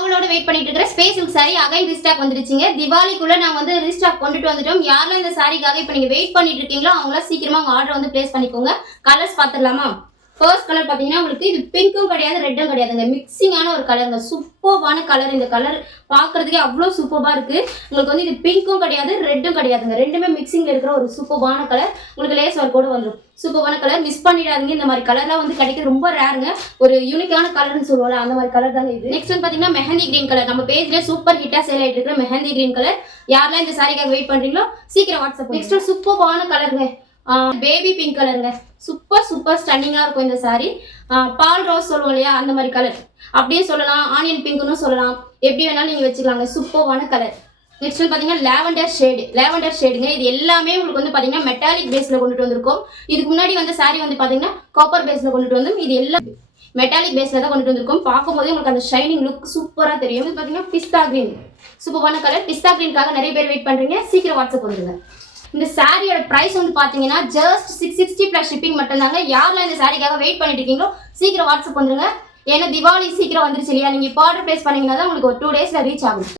ஆவலோட வெயிட் பண்ணிட்டு இருக்கிற space silk saree again restock வந்துருச்சுங்க. திவாலிக்குள்ள நாங்க வந்து ரீஸ்டாக் கொண்டுட்டு வந்துட்டோம். யாரெல்லாம் இந்த சாரிக்காக இப்போ நீங்க வெயிட் பண்ணிட்டு இருக்கீங்களோ அவங்களாம் சீக்கிரமா உங்க ஆர்டர் வந்து பிளேஸ் பண்ணிக்கோங்க. கலர்ஸ் பார்த்துடலாமா? ஃபர்ஸ்ட் கலர் பார்த்தீங்கன்னா உங்களுக்கு இது பிங்க்கும் கிடையாது ரெட்டும் கிடையாதுங்க, மிக்சிங்கான ஒரு கலருங்க. சூப்பர்வான கலர். இந்த கலர் பார்க்கறதுக்கே அவ்வளோ சூப்பராக இருக்கு. உங்களுக்கு வந்து இது பிங்க்கும் கிடையாது ரெட்டும் கிடையாதுங்க, ரெண்டுமே மிக்சிங்ல இருக்கிற ஒரு சூப்பர்வான கலர். உங்களுக்கு லேஸ் ஒர்க் கூட வந்துடும். சூப்பரான கலர், மிஸ் பண்ணிடாதீங்க. இந்த மாதிரி கலர்லாம் வந்து கிடைக்கிறது ரொம்ப ரேருங்க. ஒரு யூனிக்கான கலர்னு சொல்லுவாங்க, அந்த மாதிரி கலர் தாங்க இது. நெக்ஸ்ட் வந்து பார்த்தீங்கன்னா மெஹந்தி கிரீன் கலர். நம்ம பேஜ்ல சூப்பர் ஹிட்டா சேல் ஆயிட்டு இருக்கிற மெஹந்தி கிரீன் கலர். யாரெல்லாம் இந்த சாரிக்காக வெயிட் பண்றீங்களோ சீக்கிரம் வாட்ஸ்அப். நெக்ஸ்ட் சூப்பர்வான கலருங்க, பேபி பிங்க் கலருங்க. சூப்பர் ஸ்டன்னிங்கா இருக்கும் இந்த சாரி. பால் ரோஸ் சொல்லுவோம் இல்லையா, அந்த மாதிரி கலர் அப்படியே சொல்லலாம், ஆனியன் பிங்க்னு சொல்லலாம், எப்படி வேணாலும் நீங்க வச்சுக்கலாங்க. சூப்பர்வான கலர். நெக்ஸ்ட் வந்து பார்த்தீங்கன்னா லேவண்டர் ஷேடுங்க. இது எல்லாமே உங்களுக்கு வந்து பார்த்தீங்கன்னா மெட்டாலிக் பேஸில் கொண்டுட்டு வந்திருக்கோம். இதுக்கு முன்னாடி வந்து சாரி வந்து பார்த்தீங்கன்னா காப்பர் பேஸில் கொண்டுட்டு வந்தோம். இது எல்லாம் மெட்டாலிக் பேஸில் தான் கொண்டுட்டு வந்திருக்கோம். பார்க்கும்போதே உங்களுக்கு அந்த ஷைனிங் லுக் சூப்பராக தெரியும். இது பார்த்தீங்கன்னா பிஸ்தா கிரீன், சூப்பரான கலர். பிஸ்தா கிரீனுக்காக நிறைய பேர் வெயிட் பண்ணுறீங்க, சீக்கிரம் வாட்ஸ்அப் வந்துருங்க. இந்த சாரியோட பிரைஸ் வந்து பார்த்தீங்கன்னா ஜஸ்ட் 660 ப்ளஸ் ஷிப்பிங் மட்டும்தாங்க. யாரெல்லாம் இந்த சாரிக்காக வெயிட் பண்ணிட்டு இருக்கீங்களோ சீக்கிரம் வாட்ஸ்அப் வந்துருங்க. ஏன்னா திவாலி சீக்கிரம் வந்துருச்சு இல்லையா, நீங்கள் இப்போ ஆர்டர் பிளேஸ் பண்ணீங்கன்னா தான் உங்களுக்கு ஒரு 2 டேஸில் ரீச் ஆகும்.